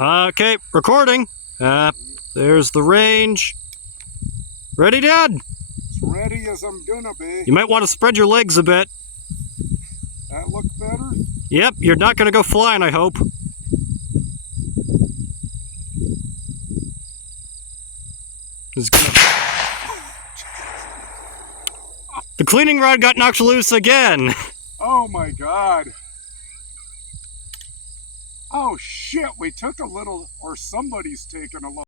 Okay, recording. There's the range. Ready, Dad? As ready as I'm gonna be. You might want to spread your legs a bit. That look better? Yep, you're not going to go flying, I hope. The cleaning rod got knocked loose again. Oh my God. Oh shit, we took a little, or somebody's taken a little.